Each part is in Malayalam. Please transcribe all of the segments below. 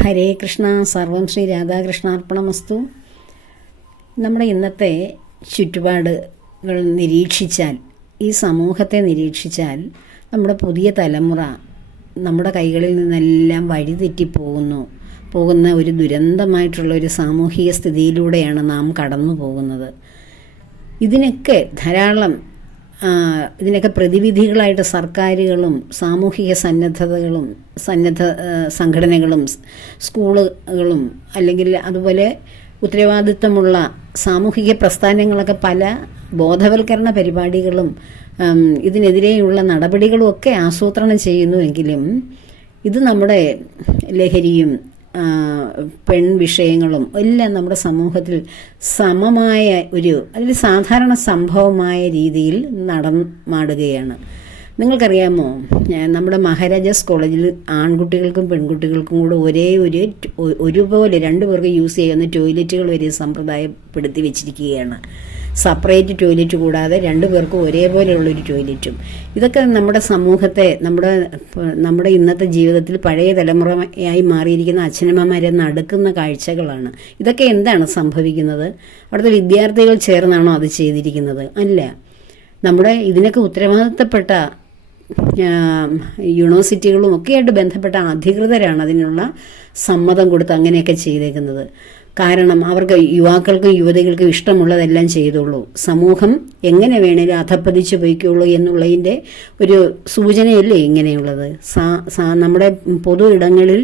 ഹരേ കൃഷ്ണ. സർവം ശ്രീ രാധാകൃഷ്ണാർപ്പണമസ്തു. നമ്മുടെ ഇന്നത്തെ ചുറ്റുപാടുകൾ നിരീക്ഷിച്ചാൽ, ഈ സമൂഹത്തെ നിരീക്ഷിച്ചാൽ, നമ്മുടെ പുതിയ തലമുറ നമ്മുടെ കൈകളിൽ നിന്നെല്ലാം പോകുന്ന ഒരു ദുരന്തമായിട്ടുള്ള ഒരു സാമൂഹിക സ്ഥിതിയിലൂടെയാണ് നാം കടന്നു പോകുന്നത്. ഇതിനൊക്കെ പ്രതിവിധികളായിട്ട് സർക്കാരുകളും സാമൂഹിക സന്നദ്ധ സംഘടനകളും സ്കൂളുകളും അല്ലെങ്കിൽ അതുപോലെ ഉത്തരവാദിത്വമുള്ള സാമൂഹിക പ്രസ്ഥാനങ്ങളൊക്കെ പല ബോധവൽക്കരണ പരിപാടികളും ഇതിനെതിരെയുള്ള നടപടികളും ഒക്കെ ആസൂത്രണം ചെയ്യുന്നുവെങ്കിലും ഇത് നമ്മുടെ ലഹരിയും പെൺ വിഷയങ്ങളും എല്ലാം നമ്മുടെ സമൂഹത്തിൽ സമമായ അതിൽ സാധാരണ സംഭവമായ രീതിയിൽ നടമാടുകയാണ്. നിങ്ങൾക്കറിയാമോ, നമ്മുടെ മഹാരാജാസ് കോളേജിൽ ആൺകുട്ടികൾക്കും പെൺകുട്ടികൾക്കും കൂടെ ഒരുപോലെ രണ്ടുപേർക്ക് യൂസ് ചെയ്യുന്ന ടോയ്ലറ്റുകൾ വരെ സമ്പ്രദായപ്പെടുത്തി വെച്ചിരിക്കുകയാണ്. സെപ്പറേറ്റ് ടോയ്ലറ്റ് കൂടാതെ രണ്ടുപേർക്കും ഒരേപോലെയുള്ളൊരു ടോയ്ലറ്റും. ഇതൊക്കെ നമ്മുടെ സമൂഹത്തെ, നമ്മുടെ ഇന്നത്തെ ജീവിതത്തിൽ പഴയ തലമുറയായി മാറിയിരിക്കുന്ന അച്ഛനമ്മമാരെ നടുക്കുന്ന കാഴ്ചകളാണ്. ഇതൊക്കെ എന്താണ് സംഭവിക്കുന്നത്? അവിടുത്തെ വിദ്യാർത്ഥികൾ ചേർന്നാണോ അത് ചെയ്തിരിക്കുന്നത്? അല്ല. നമ്മുടെ ഇതിനൊക്കെ ഉത്തരവാദിത്തപ്പെട്ട യൂണിവേഴ്സിറ്റികളും ഒക്കെയായിട്ട് ബന്ധപ്പെട്ട അധികൃതരാണ് അതിനുള്ള സമ്മതം കൊടുത്ത് അങ്ങനെയൊക്കെ ചെയ്തേക്കുന്നത്. കാരണം അവർക്ക് യുവാക്കൾക്കും യുവതികൾക്കും ഇഷ്ടമുള്ളതെല്ലാം ചെയ്തോളൂ, സമൂഹം എങ്ങനെ വേണേലും അധപ്പതിച്ചു പോയിക്കുള്ളൂ എന്നുള്ളതിൻ്റെ ഒരു സൂചനയല്ലേ ഇങ്ങനെയുള്ളത്. നമ്മുടെ പൊതു ഇടങ്ങളിൽ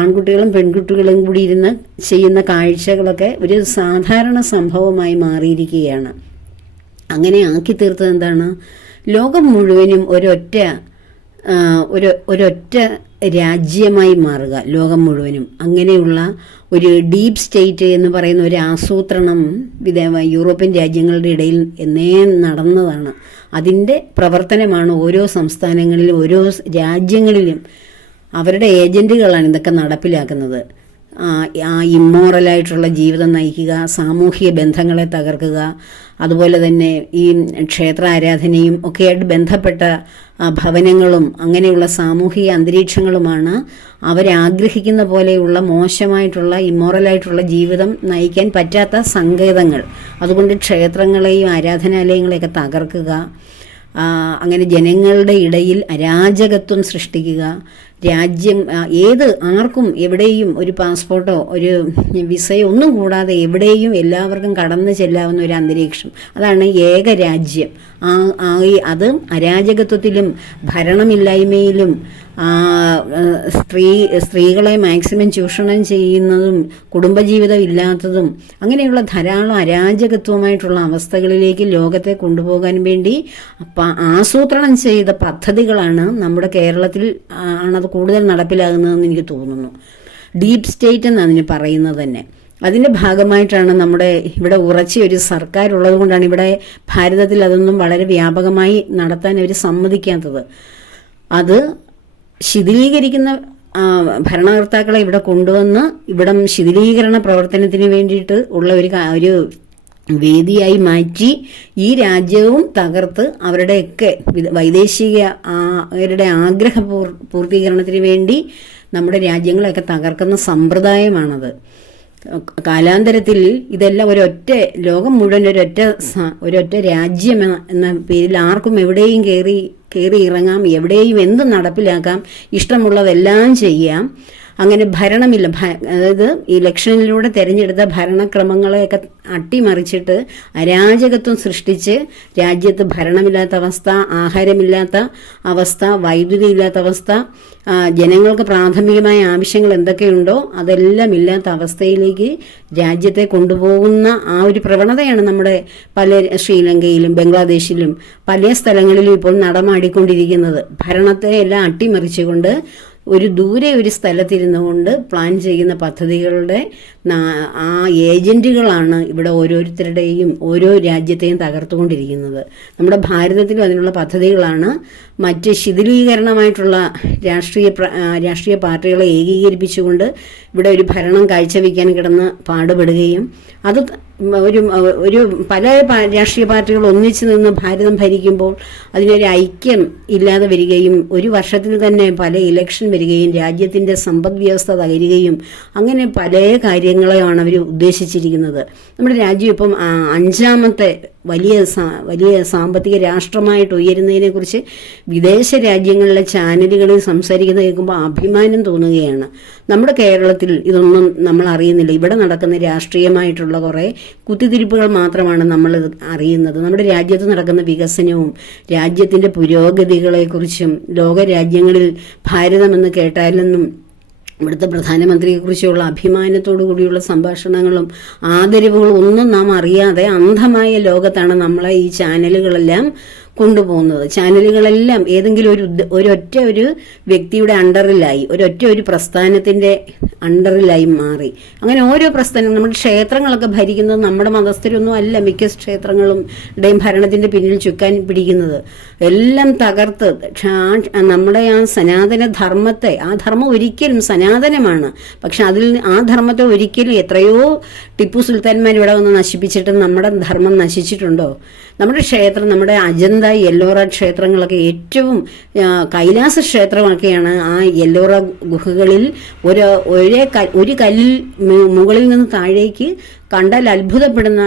ആൺകുട്ടികളും പെൺകുട്ടികളും കൂടി ഇരുന്ന് ചെയ്യുന്ന കാഴ്ചകളൊക്കെ ഒരു സാധാരണ സംഭവമായി മാറിയിരിക്കുകയാണ്. അങ്ങനെ ആക്കി തീർത്തത് എന്താണ്? ലോകം മുഴുവനും ഒരൊറ്റ രാജ്യമായി മാറുക. ലോകം മുഴുവനും അങ്ങനെയുള്ള ഒരു ഡീപ് സ്റ്റേറ്റ് എന്ന് പറയുന്ന ഒരു ആസൂത്രണം യൂറോപ്യൻ രാജ്യങ്ങളുടെ ഇടയിൽ എന്നേ നടന്നതാണ്. അതിൻ്റെ പ്രവർത്തനമാണ് ഓരോ സംസ്ഥാനങ്ങളിലും ഓരോ രാജ്യങ്ങളിലും അവരുടെ ഏജന്റുകളാണ് ഇതൊക്കെ നടപ്പിലാക്കുന്നത്. ഇമ്മോറലായിട്ടുള്ള ജീവിതം നയിക്കുക, സാമൂഹിക ബന്ധങ്ങളെ തകർക്കുക, അതുപോലെ തന്നെ ഈ ക്ഷേത്ര ആരാധനയും ഒക്കെയായിട്ട് ബന്ധപ്പെട്ട ഭവനങ്ങളും അങ്ങനെയുള്ള സാമൂഹിക അന്തരീക്ഷങ്ങളുമാണ് അവരാഗ്രഹിക്കുന്ന പോലെയുള്ള മോശമായിട്ടുള്ള ഇമ്മോറലായിട്ടുള്ള ജീവിതം നയിക്കാൻ പറ്റാത്ത സങ്കേതങ്ങൾ. അതുകൊണ്ട് ക്ഷേത്രങ്ങളെയും ആരാധനാലയങ്ങളെയൊക്കെ തകർക്കുക, അങ്ങനെ ജനങ്ങളുടെ ഇടയിൽ അരാജകത്വം സൃഷ്ടിക്കുക, ആർക്കും എവിടെയും ഒരു പാസ്പോർട്ടോ ഒരു വിസയോ ഒന്നും കൂടാതെ എവിടെയും എല്ലാവർക്കും കടന്നു ചെല്ലാവുന്ന ഒരു അന്തരീക്ഷം. അതാണ് ഏകരാജ്യം. അത് അരാജകത്വത്തിലും ഭരണമില്ലായ്മയിലും സ്ത്രീകളെ മാക്സിമം ചൂഷണം ചെയ്യുന്നതും കുടുംബജീവിതം ഇല്ലാത്തതും അങ്ങനെയുള്ള ധാരാളം അരാജകത്വമായിട്ടുള്ള അവസ്ഥകളിലേക്ക് ലോകത്തെ കൊണ്ടുപോകാൻ വേണ്ടി ആസൂത്രണം ചെയ്ത പദ്ധതികളാണ് നമ്മുടെ കേരളത്തിൽ ആണത് കൂടുതൽ നടപ്പിലാകുന്നതെന്ന് എനിക്ക് തോന്നുന്നു. ഡീപ് സ്റ്റേറ്റ് എന്നാണ് അതിന് പറയുന്നത് തന്നെ. അതിൻ്റെ ഭാഗമായിട്ടാണ് നമ്മുടെ ഇവിടെ ഉറച്ച ഒരു സർക്കാർ ഉള്ളത് കൊണ്ടാണ് ഇവിടെ ഭാരതത്തിൽ അതൊന്നും വളരെ വ്യാപകമായി നടത്താൻ അവർ സമ്മതിക്കാത്തത്. അത് ശിഥിലീകരിക്കുന്ന ഭരണകർത്താക്കളെ ഇവിടെ കൊണ്ടുവന്ന് ഇവിടം ശിഥിലീകരണ പ്രവർത്തനത്തിന് വേണ്ടിയിട്ട് ഉള്ള ഒരു വേദിയായി മാറ്റി ഈ രാജ്യവും തകർത്ത് അവരുടെയൊക്കെ അവരുടെ ആഗ്രഹ പൂർത്തീകരണത്തിന് വേണ്ടി നമ്മുടെ രാജ്യങ്ങളെയൊക്കെ തകർക്കുന്ന സമ്പ്രദായമാണത്. കാലാന്തരത്തിൽ ഇതെല്ലാം ലോകം മുഴുവൻ ഒരൊറ്റ രാജ്യം എന്ന പേരിൽ ആർക്കും എവിടെയും കയറി ഇറങ്ങാം, എവിടെയും എന്തും നടപ്പിലാക്കാം, ഇഷ്ടമുള്ളതെല്ലാം ചെയ്യാം. അങ്ങനെ ഭരണമില്ല. അതായത് ഇലക്ഷനിലൂടെ തിരഞ്ഞെടുത്ത ഭരണക്രമങ്ങളെയൊക്കെ അട്ടിമറിച്ചിട്ട് അരാജകത്വം സൃഷ്ടിച്ച് രാജ്യത്ത് ഭരണമില്ലാത്ത അവസ്ഥ, ആഹാരമില്ലാത്ത അവസ്ഥ, വൈദ്യുതി ഇല്ലാത്ത അവസ്ഥ, ജനങ്ങൾക്ക് പ്രാഥമികമായ ആവശ്യങ്ങൾ എന്തൊക്കെയുണ്ടോ അതെല്ലാം ഇല്ലാത്ത അവസ്ഥയിലേക്ക് രാജ്യത്തെ കൊണ്ടുപോകുന്ന ഒരു പ്രവണതയാണ് നമ്മുടെ ശ്രീലങ്കയിലും ബംഗ്ലാദേശിലും പല സ്ഥലങ്ങളിലും ഇപ്പോൾ നടമാടിക്കൊണ്ടിരിക്കുന്നത്. ഭരണത്തെ എല്ലാം അട്ടിമറിച്ചുകൊണ്ട് ദൂരെ ഒരു സ്ഥലത്തിരുന്നു കൊണ്ട് പ്ലാൻ ചെയ്യുന്ന പദ്ധതികളുടെ ഏജന്റുകളാണ് ഇവിടെ ഓരോരുത്തരുടെയും ഓരോ രാജ്യത്തെയും തകർത്തുകൊണ്ടിരിക്കുന്നത്. നമ്മുടെ ഭാരതത്തിലും അതിനുള്ള പദ്ധതികളാണ് മറ്റ് ശിഥിലീകരണമായിട്ടുള്ള രാഷ്ട്രീയ പാർട്ടികളെ ഏകീകരിപ്പിച്ചുകൊണ്ട് ഇവിടെ ഒരു ഭരണം കാഴ്ചവെക്കാൻ കിടന്ന് പാടുപെടുകയും അത് ഒരു പല രാഷ്ട്രീയ പാർട്ടികൾ ഒന്നിച്ചു നിന്ന് ഭാരതം ഭരിക്കുമ്പോൾ അതിനൊരു ഐക്യം ഇല്ലാതെ വരികയും ഒരു വർഷത്തിൽ തന്നെ പല ഇലക്ഷൻ വരികയും രാജ്യത്തിൻ്റെ സമ്പദ് വ്യവസ്ഥ തകരുകയും അങ്ങനെ പല കാര്യങ്ങളെയാണ് അവർ ഉദ്ദേശിച്ചിരിക്കുന്നത്. നമ്മുടെ രാജ്യം ഇപ്പം 5ാമത്തെ വലിയ സാമ്പത്തിക രാഷ്ട്രമായിട്ട് ഉയരുന്നതിനെക്കുറിച്ച് വിദേശ രാജ്യങ്ങളിലെ ചാനലുകളിൽ സംസാരിക്കുന്നത് കേൾക്കുമ്പോൾ അഭിമാനം തോന്നുകയാണ്. നമ്മുടെ കേരളത്തിൽ ഇതൊന്നും നമ്മൾ അറിയുന്നില്ല. ഇവിടെ നടക്കുന്ന രാഷ്ട്രീയമായിട്ടുള്ള കുറേ കുത്തിത്തിരിപ്പുകൾ മാത്രമാണ് നമ്മൾ അറിയുന്നത്. നമ്മുടെ രാജ്യത്ത് നടക്കുന്ന വികസനവും രാജ്യത്തിൻ്റെ പുരോഗതികളെക്കുറിച്ചും ലോക രാജ്യങ്ങളിൽ ഭാരതമെന്ന് കേട്ടാലൊന്നും ഇവിടുത്തെ പ്രധാനമന്ത്രിയെക്കുറിച്ചുള്ള അഭിമാനത്തോടു കൂടിയുള്ള സംഭാഷണങ്ങളും ആദരവുകളും ഒന്നും നാം അറിയാതെ അന്ധമായ ലോകത്താണ് നമ്മളെ ഈ ചാനലുകളെല്ലാം കൊണ്ടുപോകുന്നത്. ചാനലുകളെല്ലാം ഏതെങ്കിലും ഒരൊറ്റ ഒരു വ്യക്തിയുടെ അണ്ടറിലായി, ഒരു പ്രസ്ഥാനത്തിന്റെ അണ്ടറിലായി മാറി. അങ്ങനെ ഓരോ പ്രസ്ഥാനം, നമ്മുടെ ക്ഷേത്രങ്ങളൊക്കെ ഭരിക്കുന്നത് നമ്മുടെ മതസ്ഥരൊന്നും അല്ല. മിക്ക ക്ഷേത്രങ്ങളുടെയും ഭരണത്തിന്റെ പിന്നിൽ ചുക്കാൻ പിടിക്കുന്നത് എല്ലാം തകർത്ത് നമ്മുടെ ആ സനാതന ധർമ്മത്തെ, ആ ധർമ്മം ഒരിക്കലും സനാതനമാണ്, പക്ഷെ ആ ധർമ്മത്തെ ഒരിക്കലും എത്രയോ ടിപ്പു സുൽത്താൻമാർ ഇവിടെ വന്ന് നശിപ്പിച്ചിട്ട് നമ്മുടെ ധർമ്മം നശിച്ചിട്ടുണ്ടോ? നമ്മുടെ ക്ഷേത്രം, നമ്മുടെ അജന്ത യെല്ലോറ ക്ഷേത്രങ്ങളൊക്കെ ഏറ്റവും കൈലാസ ക്ഷേത്രമൊക്കെയാണ്. ആ യെല്ലോറ ഗുഹകളിൽ ഒരു കല്ലിൽ മുകളിൽ നിന്ന് താഴേക്ക് കണ്ടാൽ അത്ഭുതപ്പെടുന്ന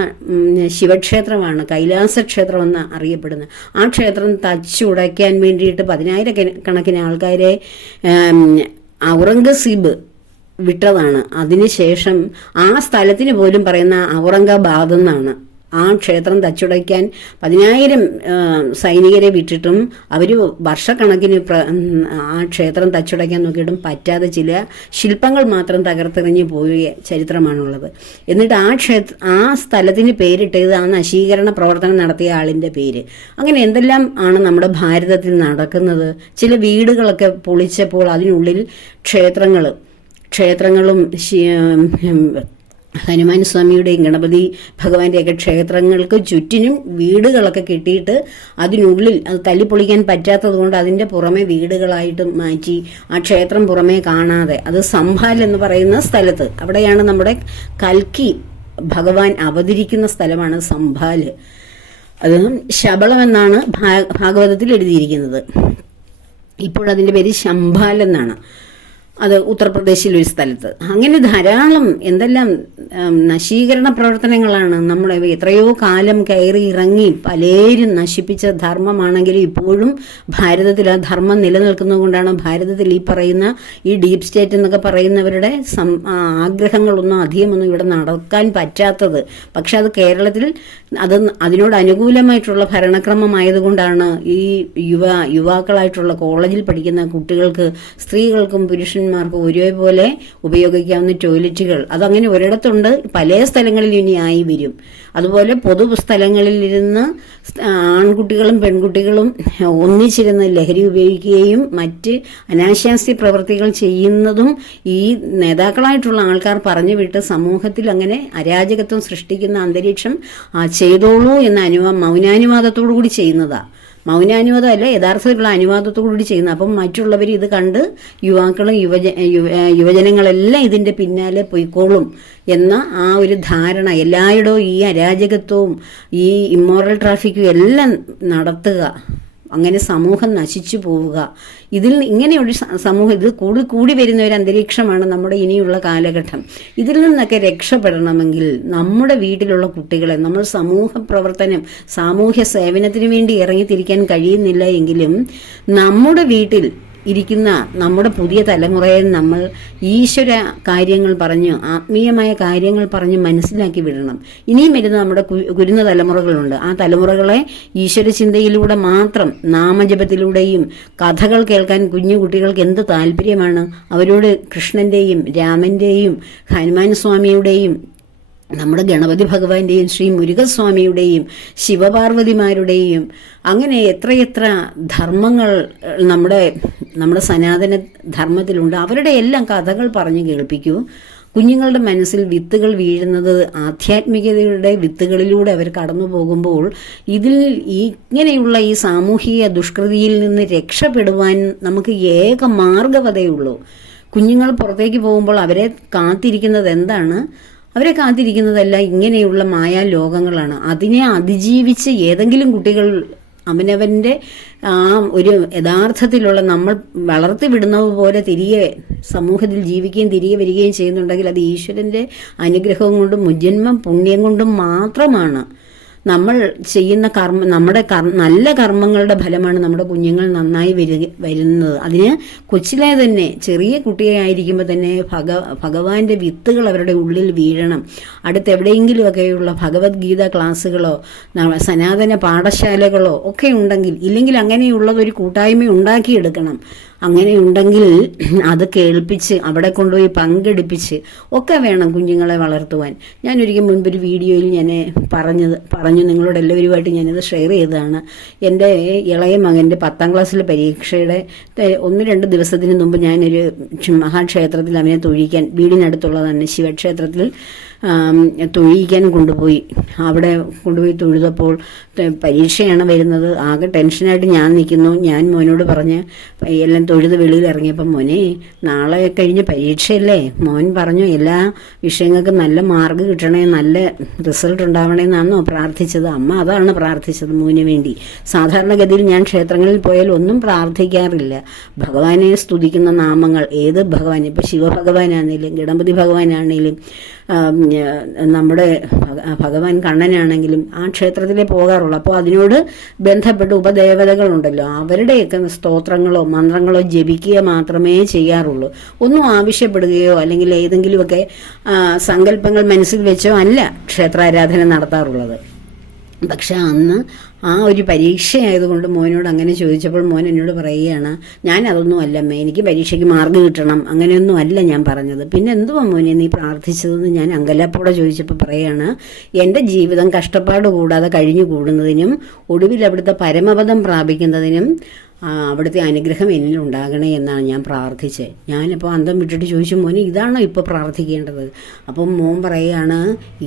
ശിവക്ഷേത്രമാണ് കൈലാസ ക്ഷേത്രം എന്ന് അറിയപ്പെടുന്നത്. ആ ക്ഷേത്രം തച്ചുടയ്ക്കാൻ വേണ്ടിയിട്ട് 10,000 ആൾക്കാരെ ഔറംഗസീബ് വിട്ടതാണ്. അതിനുശേഷം ആ സ്ഥലത്തിന് പോലും പറയുന്ന ഔറംഗാബാദ് എന്നാണ്. ആ ക്ഷേത്രം തച്ചുടയ്ക്കാൻ 10,000 സൈനികരെ വിട്ടിട്ടും അവർ വർഷക്കണക്കിന് ആ ക്ഷേത്രം തച്ചുടയ്ക്കാൻ നോക്കിയിട്ടും പറ്റാതെ ചില ശില്പങ്ങൾ മാത്രം തകർത്തെറിഞ്ഞ് പോയ ചരിത്രമാണുള്ളത്. എന്നിട്ട് ആ സ്ഥലത്തിന് പേരിട്ടത് ആ നശീകരണ പ്രവർത്തനം നടത്തിയ ആളിൻ്റെ പേര്. അങ്ങനെ എന്തെല്ലാം ആണ് നമ്മുടെ ഭാരതത്തിൽ നടക്കുന്നത്. ചില വീടുകളൊക്കെ പൊളിച്ചപ്പോൾ അതിനുള്ളിൽ ക്ഷേത്രങ്ങളും ഹനുമാൻ സ്വാമിയുടെയും ഗണപതി ഭഗവാന്റെയൊക്കെ ക്ഷേത്രങ്ങൾക്ക് ചുറ്റിനും വീടുകളൊക്കെ കെട്ടിയിട്ട് അതിനുള്ളിൽ അത് തല്ലിപ്പൊളിക്കാൻ പറ്റാത്തത് കൊണ്ട് അതിൻ്റെ പുറമെ വീടുകളായിട്ട് മാറ്റി ആ ക്ഷേത്രം പുറമേ കാണാതെ, അത് സംഭാൽ എന്ന് പറയുന്ന സ്ഥലത്ത്, അവിടെയാണ് നമ്മുടെ കൽക്കി ഭഗവാൻ അവതരിക്കുന്ന സ്ഥലമാണ് സംഭാല്. അത് ശബളം എന്നാണ് ഭാഗവതത്തിൽ എഴുതിയിരിക്കുന്നത്. ഇപ്പോഴതിൻ്റെ പേര് ശംഭാൽ എന്നാണ്. അത് ഉത്തർപ്രദേശിലൊരു സ്ഥലത്ത്. അങ്ങനെ ധാരാളം എന്തെല്ലാം നശീകരണ പ്രവർത്തനങ്ങളാണ്. നമ്മൾ എത്രയോ കാലം കയറി ഇറങ്ങി പലരും നശിപ്പിച്ച ധർമ്മമാണെങ്കിലും ഇപ്പോഴും ഭാരതത്തിൽ ആ ധർമ്മം നിലനിൽക്കുന്നത് കൊണ്ടാണ് ഭാരതത്തിൽ ഈ പറയുന്ന ഈ ഡീപ് സ്റ്റേറ്റ് എന്നൊക്കെ പറയുന്നവരുടെ ആഗ്രഹങ്ങളൊന്നും അധികമൊന്നും ഇവിടെ നടക്കാൻ പറ്റാത്തത്. പക്ഷെ അത് കേരളത്തിൽ അതിനോട് അനുകൂലമായിട്ടുള്ള ഭരണക്രമമായതുകൊണ്ടാണ് ഈ യുവാക്കളായിട്ടുള്ള കോളേജിൽ പഠിക്കുന്ന കുട്ടികൾക്ക്, സ്ത്രീകൾക്കും പുരുഷന്മാർക്കും ഒരേപോലെ ഉപയോഗിക്കാവുന്ന ടോയ്ലറ്റുകൾ അതങ്ങനെ ഒരിടത്തുണ്ട്, പല സ്ഥലങ്ങളിൽ ഇനി ആയി വരും. അതുപോലെ പൊതു സ്ഥലങ്ങളിലിരുന്ന് ആൺകുട്ടികളും പെൺകുട്ടികളും ഒന്നിച്ചിരുന്ന് ലഹരി ഉപയോഗിക്കുകയും മറ്റ് അനാശാസ്യ പ്രവൃത്തികൾ ചെയ്യുന്നതും ഈ നേതാക്കളായിട്ടുള്ള ആൾക്കാർ പറഞ്ഞു വിട്ട് സമൂഹത്തിൽ അങ്ങനെ അരാജകത്വം സൃഷ്ടിക്കുന്ന അന്തരീക്ഷം ചെയ്തോളൂ എന്ന മൗനാനുവാദത്തോടു കൂടി ചെയ്യുന്നതാണ്. മൗനാനുവാദമല്ല, യഥാർത്ഥത്തിലുള്ള അനുവാദത്തോടുകൂടി ചെയ്യുന്നത്. അപ്പം മറ്റുള്ളവർ ഇത് കണ്ട് യുവാക്കളും യുവജനങ്ങളെല്ലാം ഇതിൻ്റെ പിന്നാലെ പൊയ്ക്കോളും എന്ന ആ ഒരു ധാരണ, എല്ലായിടവും ഈ അരാജകത്വവും ഈ ഇമ്മോറൽ ട്രാഫിക്കും എല്ലാം നടത്തുക, അങ്ങനെ സമൂഹം നശിച്ചു പോവുക. ഇങ്ങനെയൊരു സമൂഹം, ഇത് കൂടി വരുന്ന ഒരു അന്തരീക്ഷമാണ് നമ്മുടെ ഇനിയുള്ള കാലഘട്ടം. ഇതിൽ നിന്നൊക്കെ രക്ഷപ്പെടണമെങ്കിൽ നമ്മുടെ വീട്ടിലുള്ള കുട്ടികളെ നമ്മൾ സാമൂഹ്യ സേവനത്തിന് വേണ്ടി ഇറങ്ങിത്തിരിക്കാൻ കഴിയുന്നില്ല എങ്കിലും നമ്മുടെ വീട്ടിൽ ഇരിക്കുന്ന നമ്മുടെ പുതിയ തലമുറയെ നമ്മൾ ഈശ്വര കാര്യങ്ങൾ പറഞ്ഞ്, ആത്മീയമായ കാര്യങ്ങൾ പറഞ്ഞ് മനസ്സിലാക്കി വിടണം. ഇനിയും വരുന്ന നമ്മുടെ കുരുന്ന തലമുറകളുണ്ട്. ആ തലമുറകളെ ഈശ്വര ചിന്തയിലൂടെ മാത്രം, നാമജപത്തിലൂടെയും കഥകൾ കേൾക്കാൻ കുഞ്ഞു കുട്ടികൾക്ക് എന്ത് താല്പര്യമാണ്. അവരോട് കൃഷ്ണന്റെയും രാമന്റെയും ഹനുമാൻ സ്വാമിയുടെയും നമ്മുടെ ഗണപതി ഭഗവാന്റെയും ശ്രീ മുരുകസ്വാമിയുടെയും ശിവപാർവതിമാരുടെയും അങ്ങനെ എത്രയെത്ര ധർമ്മങ്ങൾ നമ്മുടെ സനാതന ധർമ്മത്തിലുണ്ട്. അവരുടെ എല്ലാം കഥകൾ പറഞ്ഞു കേൾപ്പിക്കൂ. കുഞ്ഞുങ്ങളുടെ മനസ്സിൽ വിത്തുകൾ വീഴുന്നത് ആധ്യാത്മികതയുടെ വിത്തുകളിലൂടെ അവർ കടന്നു പോകുമ്പോൾ ഇങ്ങനെയുള്ള ഈ സാമൂഹിക ദുഷ്കൃതിയിൽ നിന്ന് രക്ഷപ്പെടുവാൻ നമുക്ക് ഏക മാർഗവതയുള്ളൂ. കുഞ്ഞുങ്ങൾ പുറത്തേക്ക് പോകുമ്പോൾ അവരെ കാത്തിരിക്കുന്നത് എന്താണ്? അവരെ കാത്തിരിക്കുന്നതല്ല ഇങ്ങനെയുള്ള മായാലോകങ്ങളാണ്. അതിനെ അതിജീവിച്ച് ഏതെങ്കിലും കുട്ടികൾ അവനവൻ്റെ ഒരു യഥാർത്ഥത്തിലുള്ള നമ്മൾ വളർത്തി വിടുന്നത് പോലെ തിരികെ സമൂഹത്തിൽ ജീവിക്കുകയും തിരികെ വരികയും ചെയ്യുന്നുണ്ടെങ്കിൽ അത് ഈശ്വരൻ്റെ അനുഗ്രഹം കൊണ്ടും മുജ്ജന്മം പുണ്യം കൊണ്ടും മാത്രമാണ്. നമ്മൾ ചെയ്യുന്ന നമ്മുടെ നല്ല കർമ്മങ്ങളുടെ ഫലമാണ് നമ്മുടെ കുഞ്ഞുങ്ങൾ നന്നായി വരുന്നത്. അതിന് കൊച്ചിലെ തന്നെ ചെറിയ കുട്ടിയായിരിക്കുമ്പോൾ തന്നെ ഭഗവാന്റെ വിത്തുകൾ അവരുടെ ഉള്ളിൽ വീഴണം. അടുത്ത് എവിടെയെങ്കിലുമൊക്കെയുള്ള ഭഗവത്ഗീത ക്ലാസ്സുകളോ സനാതന പാഠശാലകളോ ഒക്കെ ഉണ്ടെങ്കിൽ, ഇല്ലെങ്കിൽ അങ്ങനെയുള്ളതൊരു കൂട്ടായ്മ ഉണ്ടാക്കിയെടുക്കണം. അങ്ങനെ ഉണ്ടെങ്കിൽ അത് കേൾപ്പിച്ച് അവിടെ കൊണ്ടുപോയി പങ്കെടുപ്പിച്ച് ഒക്കെ വേണം കുഞ്ഞുങ്ങളെ വളർത്തുവാൻ. ഞാനൊരിക്കൽ മുൻപൊരു വീഡിയോയിൽ ഞാൻ പറഞ്ഞു നിങ്ങളോട് എല്ലാവരുമായിട്ട് ഞാനത് ഷെയർ ചെയ്തതാണ്. എൻ്റെ ഇളയ മകൻ്റെ 10ാം ക്ലാസ്സിലെ പരീക്ഷയുടെ 1-2 ദിവസത്തിന് മുമ്പ് ഞാനൊരു മഹാക്ഷേത്രത്തിൽ അവനെ തൊഴിക്കാൻ, വീടിനടുത്തുള്ളതാണ് ശിവക്ഷേത്രത്തിൽ തൊഴിയിക്കാൻ കൊണ്ടുപോയി. അവിടെ കൊണ്ടുപോയി തൊഴുതപ്പോൾ പരീക്ഷയാണ് വരുന്നത്. ആകെ ടെൻഷനായിട്ട് ഞാൻ നിൽക്കുന്നു. ഞാൻ മോനോട് പറഞ്ഞ് എല്ലാം തൊഴുത് വെളിയിൽ ഇറങ്ങിയപ്പോൾ, മോനെ നാളെ കഴിഞ്ഞ് പരീക്ഷയല്ലേ, മോൻ പറഞ്ഞു എല്ലാ വിഷയങ്ങൾക്കും നല്ല മാർക്ക് കിട്ടണേ, നല്ല റിസൾട്ട് ഉണ്ടാവണേന്നാണോ പ്രാർത്ഥിച്ചത്? അമ്മ അതാണ് പ്രാർത്ഥിച്ചത് മോന് വേണ്ടി. സാധാരണഗതിയിൽ ഞാൻ ക്ഷേത്രങ്ങളിൽ പോയാൽ ഒന്നും പ്രാർത്ഥിക്കാറില്ല. ഭഗവാനെ സ്തുതിക്കുന്ന നാമങ്ങൾ, ഏത് ഭഗവാൻ, ഇപ്പം ശിവഭഗവാനാണെങ്കിലും ഗണപതി ഭഗവാനാണെങ്കിലും നമ്മുടെ ഭഗവാൻ കണ്ണനാണെങ്കിലും ആ ക്ഷേത്രത്തിലേ പോകാറുള്ളൂ. അപ്പോൾ അതിനോട് ബന്ധപ്പെട്ട ഉപദേവതകളുണ്ടല്ലോ, അവരുടെയൊക്കെ സ്തോത്രങ്ങളോ മന്ത്രങ്ങളോ ജപിക്കുക മാത്രമേ ചെയ്യാറുള്ളൂ. ഒന്നും ആവശ്യപ്പെടുകയോ അല്ലെങ്കിൽ ഏതെങ്കിലുമൊക്കെ സങ്കല്പങ്ങൾ മനസ്സിൽ വെച്ചോ അല്ല ക്ഷേത്രാരാധന നടത്താറുള്ളത്. പക്ഷെ അന്ന് ആ ഒരു പരീക്ഷയായതുകൊണ്ട് മോനോട് അങ്ങനെ ചോദിച്ചപ്പോൾ മോൻ എന്നോട് പറയുകയാണ്, ഞാൻ അതൊന്നും അല്ലമ്മേ, എനിക്ക് പരീക്ഷയ്ക്ക് മാർക്ക് കിട്ടണം, അങ്ങനെയൊന്നും അല്ല ഞാൻ പറഞ്ഞത്. പിന്നെ എന്തുവാ മോനെ നീ പ്രാർത്ഥിച്ചതെന്ന് ഞാൻ അങ്കലാപ്പോടെ ചോദിച്ചപ്പോൾ പറയുകയാണ്, എൻ്റെ ജീവിതം കഷ്ടപ്പാട് കൂടാതെ കഴിഞ്ഞു കൂടുന്നതിനും ഒടുവിൽ അവിടുത്തെ പരമപദം പ്രാപിക്കുന്നതിനും അവിടുത്തെ അനുഗ്രഹം എന്നിൽ ഉണ്ടാകണേ എന്നാണ് ഞാൻ പ്രാർത്ഥിച്ചത്. ഞാനിപ്പോൾ അന്തം വിട്ടിട്ട് ചോദിച്ചു, മോനെ ഇതാണോ ഇപ്പോൾ പ്രാർത്ഥിക്കേണ്ടത്? അപ്പം മോൻ പറയുകയാണ്,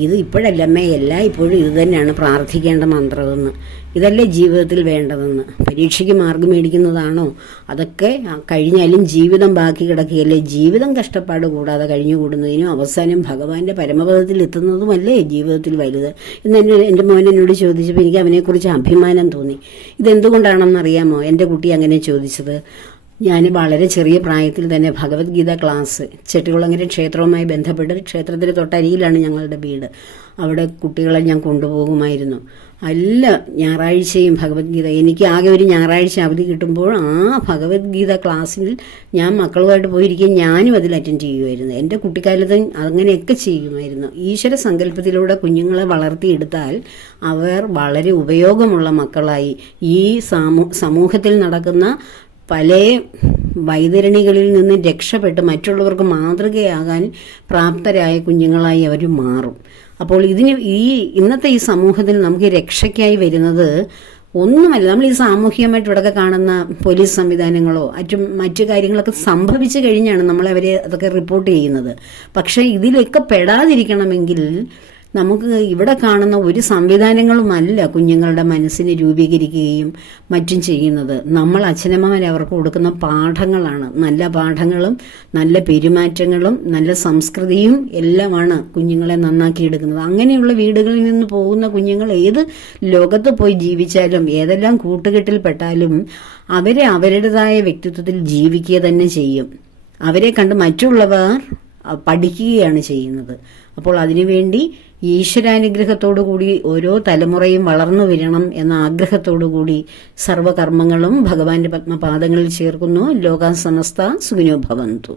ഇത് ഇപ്പോഴല്ലമ്മേ, ഇപ്പോഴും ഇത് തന്നെയാണ് പ്രാർത്ഥിക്കേണ്ട മന്ത്രമെന്ന്. ഇതല്ലേ ജീവിതത്തിൽ വേണ്ടതെന്ന്. പരീക്ഷയ്ക്ക് മാർക്ക് മേടിക്കുന്നതാണോ? അതൊക്കെ കഴിഞ്ഞാലും ജീവിതം ബാക്കി കിടക്കുകയല്ലേ. ജീവിതം കഷ്ടപ്പാട് കൂടാതെ കഴിഞ്ഞു കൂടുന്നതിനും അവസാനം ഭഗവാന്റെ പരമപദത്തിൽ എത്തുന്നതുമല്ലേ ജീവിതത്തിൽ വലുത് എന്ന് എൻ്റെ മോൻ എന്നോട് ചോദിച്ചപ്പോൾ എനിക്ക് അവനെക്കുറിച്ച് അഭിമാനം തോന്നി. ഇതെന്തുകൊണ്ടാണെന്നറിയാമോ എൻ്റെ കുട്ടി അങ്ങനെ ചോദിച്ചത്? ഞാൻ വളരെ ചെറിയ പ്രായത്തിൽ തന്നെ ഭഗവത്ഗീത ക്ലാസ്, ചെട്ടികുളങ്ങര ക്ഷേത്രവുമായി ബന്ധപ്പെട്ട് ക്ഷേത്രത്തിന് തൊട്ടരിയിലാണ് ഞങ്ങളുടെ വീട്. അവിടെ കുട്ടികളെ ഞാൻ കൊണ്ടുപോകുമായിരുന്നു. എല്ലാ ഞായറാഴ്ചയും ഭഗവത്ഗീത, എനിക്ക് ആകെ ഒരു ഞായറാഴ്ച അവധി കിട്ടുമ്പോൾ ആ ഭഗവത്ഗീത ക്ലാസ്സിൽ ഞാൻ മക്കളുമായിട്ട് പോയിരിക്കും, ഞാനും അതിൽ അറ്റൻഡ് ചെയ്യുമായിരുന്നു. എൻ്റെ കുട്ടിക്കാലത്ത് അങ്ങനെയൊക്കെ ചെയ്യുമായിരുന്നു. ഈശ്വര സങ്കല്പത്തിലൂടെ കുഞ്ഞുങ്ങളെ വളർത്തിയെടുത്താൽ അവർ വളരെ ഉപയോഗമുള്ള മക്കളായി ഈ സമൂഹത്തിൽ നടക്കുന്ന പല വൈതരണികളിൽ നിന്ന് രക്ഷപ്പെട്ട് മറ്റുള്ളവർക്ക് മാതൃകയാകാൻ പ്രാപ്തരായ കുഞ്ഞുങ്ങളായി അവർ മാറും. അപ്പോൾ ഇന്നത്തെ ഈ സമൂഹത്തിൽ നമുക്ക് രക്ഷയ്ക്കായി വരുന്നത് ഒന്നുമല്ല. നമ്മൾ ഈ സാമൂഹികമായിട്ട് ഇവിടെയൊക്കെ കാണുന്ന പോലീസ് സംവിധാനങ്ങളോ മറ്റു കാര്യങ്ങളൊക്കെ സംഭവിച്ചു കഴിഞ്ഞാണ് നമ്മളവരെ അതൊക്കെ റിപ്പോർട്ട് ചെയ്യുന്നത്. പക്ഷേ ഇതിലൊക്കെ പെടാതിരിക്കണമെങ്കിൽ നമുക്ക് ഇവിടെ കാണുന്ന ഒരു സംവിധാനങ്ങളുമല്ല കുഞ്ഞുങ്ങളുടെ മനസ്സിനെ രൂപീകരിക്കുകയും മറ്റും ചെയ്യുന്നത്. നമ്മൾ അച്ഛനമ്മമാർ അവർക്ക് കൊടുക്കുന്ന പാഠങ്ങളാണ്. നല്ല പാഠങ്ങളും നല്ല പെരുമാറ്റങ്ങളും നല്ല സംസ്കൃതിയും എല്ലാമാണ് കുഞ്ഞുങ്ങളെ നന്നാക്കിയെടുക്കുന്നത്. അങ്ങനെയുള്ള വീടുകളിൽ നിന്ന് പോകുന്ന കുഞ്ഞുങ്ങൾ ഏത് ലോകത്ത് പോയി ജീവിച്ചാലും ഏതെല്ലാം കൂട്ടുകെട്ടിൽപ്പെട്ടാലും അവരെ അവരുടേതായ വ്യക്തിത്വത്തിൽ ജീവിക്കുക തന്നെ ചെയ്യും. അവരെ കണ്ട് മറ്റുള്ളവർ പഠിക്കുകയാണ് ചെയ്യുന്നത്. അപ്പോൾ അതിനുവേണ്ടി ഈശ്വരാനുഗ്രഹത്തോടു കൂടി ഓരോ തലമുറയും വളർന്നു വരണം എന്ന ആഗ്രഹത്തോടു കൂടി സർവകർമ്മങ്ങളും ഭഗവാന്റെ പത്മപാദങ്ങളിൽ ചേർക്കുന്നു. ലോകാ സമസ്ത സുഖിനോ ഭവന്തു.